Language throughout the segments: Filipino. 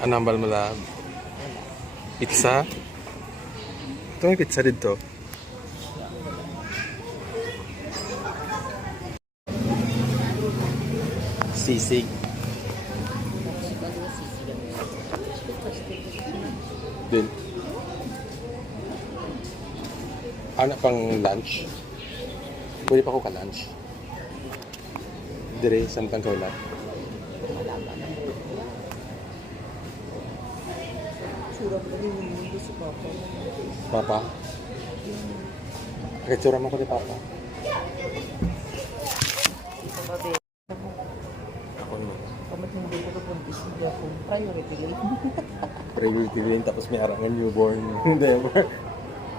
Anambal mo lang. Pizza? Ito may pizza dito. Sisig. Din. Ano pang lunch? Pwede pa ko ka lunch. Dire, santang kaulat. Papa? Ketsura mo ko ni Papa. Ako no. Kamat hindi ko ito kung isip akong priority lane. Priority lane tapos may arangan newborn. Never.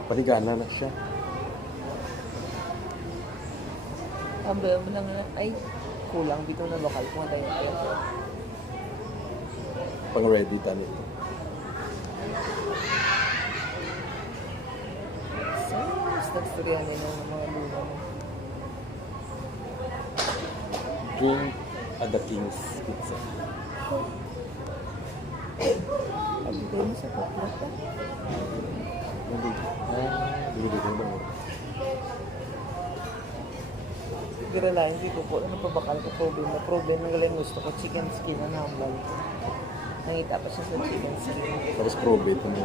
Paligana na siya. Ang bayo mo lang na, ay, kulang bito na bakal kung tayo tayo. Pang ready tani. So, storya nila ng mga luna mo. Drink at the King's Pizza. Ang bigay mo sa kaklat ka. Hindi ko ba? Siguro lang, hindi ko po, ano pa bakal ko problem na galing gusto ko, chicken skin ang hambal. Nangita pa siya sa chicken skin. Tapos probate mo.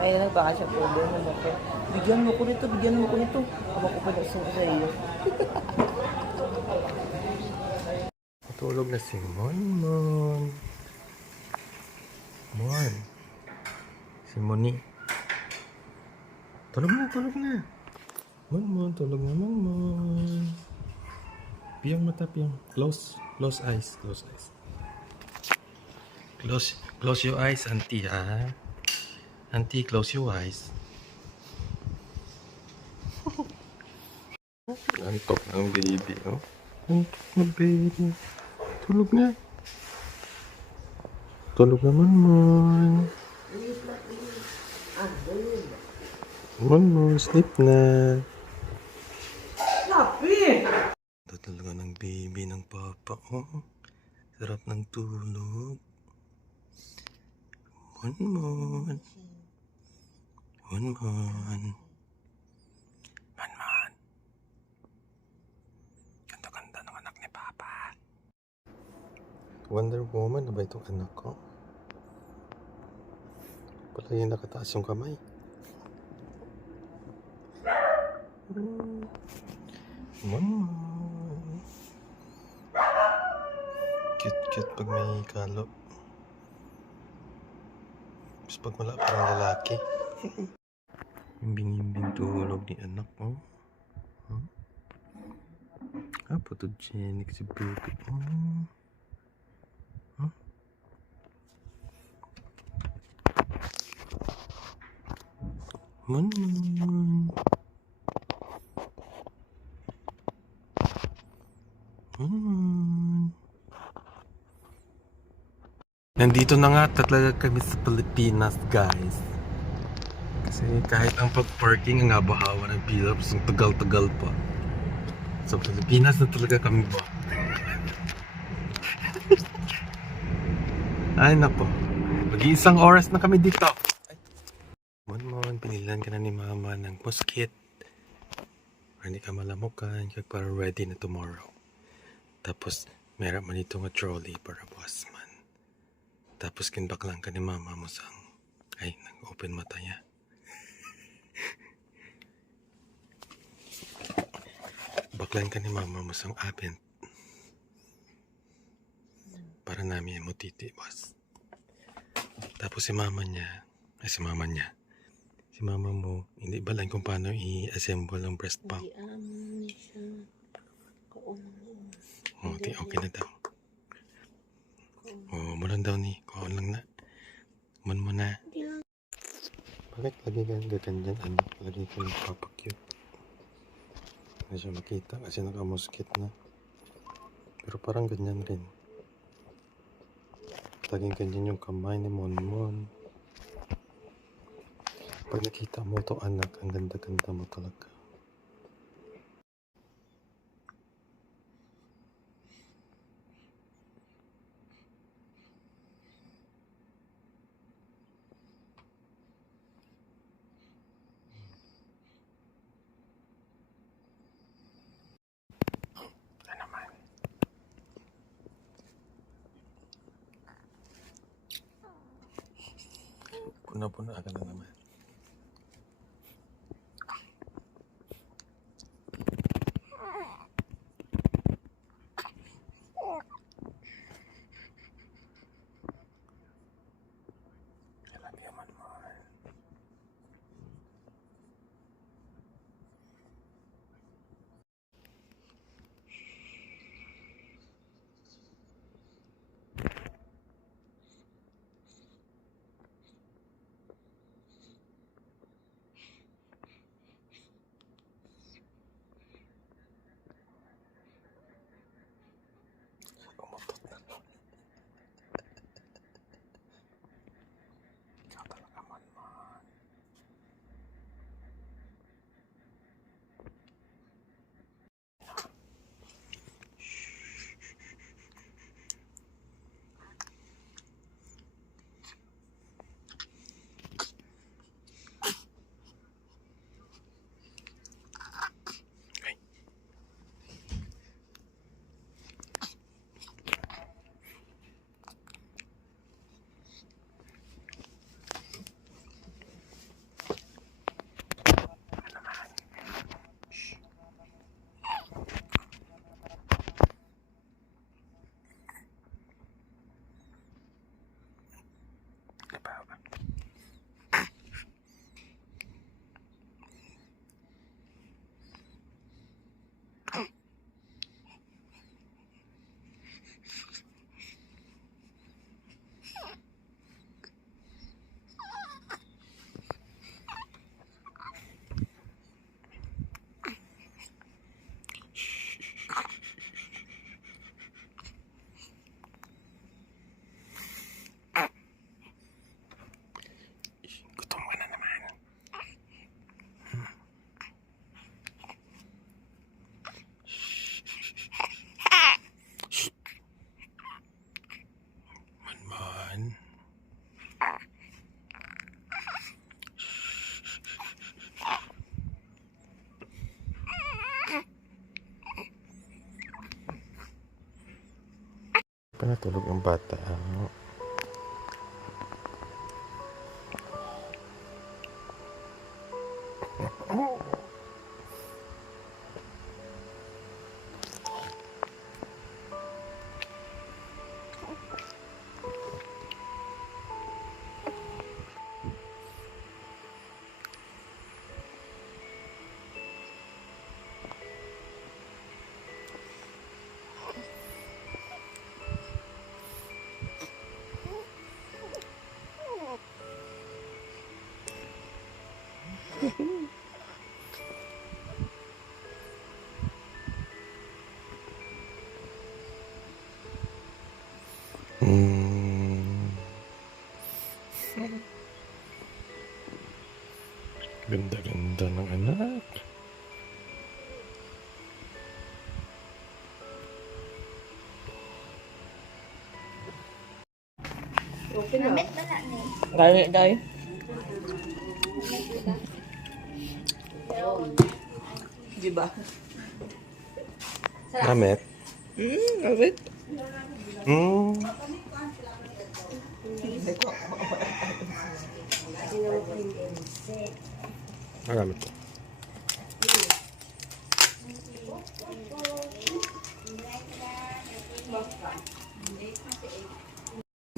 May na baka siya problem na baka, bigyan mo ko nito. Ako ko pa nasun sa iyo. Matulog na si Monmon. Mon. Si Moni. Tulog na. Monmon, tulog na Monmon. Piyang mata, piyang. Close eyes. Close your eyes, auntie, ha? Auntie, close your eyes. Antok ng baby, oh. Antok na baby. Tulog na. Tulog na Monmon. Monmon, sleep na. Ito talaga ng baby ng papa, oh. Sarap ng tulog. Monmon. Ganda-ganda ng anak ni Papa. Wonder Woman na ba itong anak ko? Pala yung nakataas yung kamay. Monmon. Cute pag may kalo. Tapos pag wala parang lalaki. Himbing tulog ni anak mo. Huh? Photogenic si baby. Huh? Monmon. Nandito na nga talaga kami sa Pilipinas, guys. Kasi kahit ang pag-parking ang abahawa ng pila, ang tagal-tagal pa. Sa Pilipinas na talaga kami ba? Ay nako. Mag-iisang oras na kami dito. Monmon, pinilan ka na ni Mama ng muskit. Para hindi ka malamukan, para ready na tomorrow. Tapos, meron man ito nga trolley para bukas man. Tapos kinbaklang ka ni Mama mo sang, ay, nag-open mata niya. Baklan ka ni Mama mo sang abent. Para namin mo titi, boss. Tapos si Mama mo, hindi ba lang kung paano i-assemble ang breast pump? Okay na daw. Mo lang daw ni, kuhaan lang na. Mo na. Bakit lagi ka ganyan, anak? Lagi ka nagpapakyut. Hindi siya makita kasi nakamuskit na. Pero parang ganyan rin. Laging ganyan yung kamay ni Monmon. Pag nakita mo to anak, ang ganda-ganda mo talaga. Puna-puna ka na naman. Umutot na. Ikaw talaga man. Gutom ka na naman. Man. Panatulog ang bata. Ganda-ganda ng anak. Namit ba na ni? Gani, day. Di ba? Namit? Alright. Namit ko.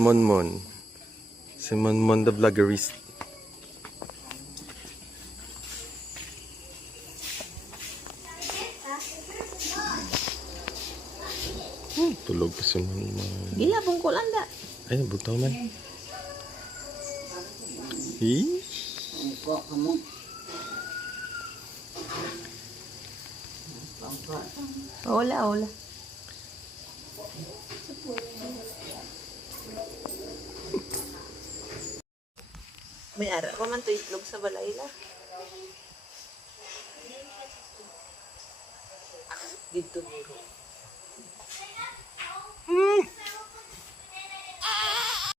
Monmon. Si Monmon the vloggerist. Tulog pa si Monmon. Gila, bungkol anda. Ay, butaw man. Eh? Hola. May ara ko man to itlog sa balay la. Dito biro.